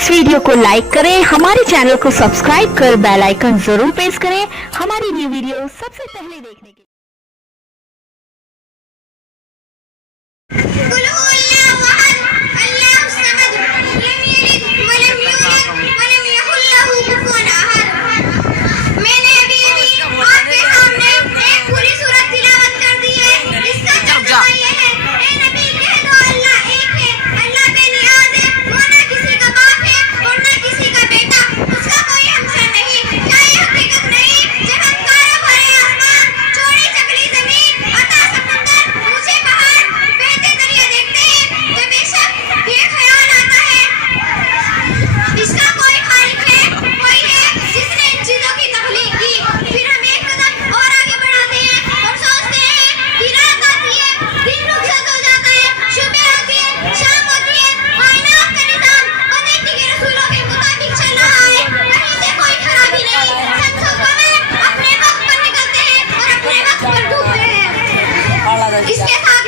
इस वीडियो को लाइक करें, हमारे चैनल को सब्सक्राइब कर बेल आइकन जरूर प्रेस करें हमारी न्यू वीडियो सबसे पहले देखने के लिए। इसके साथ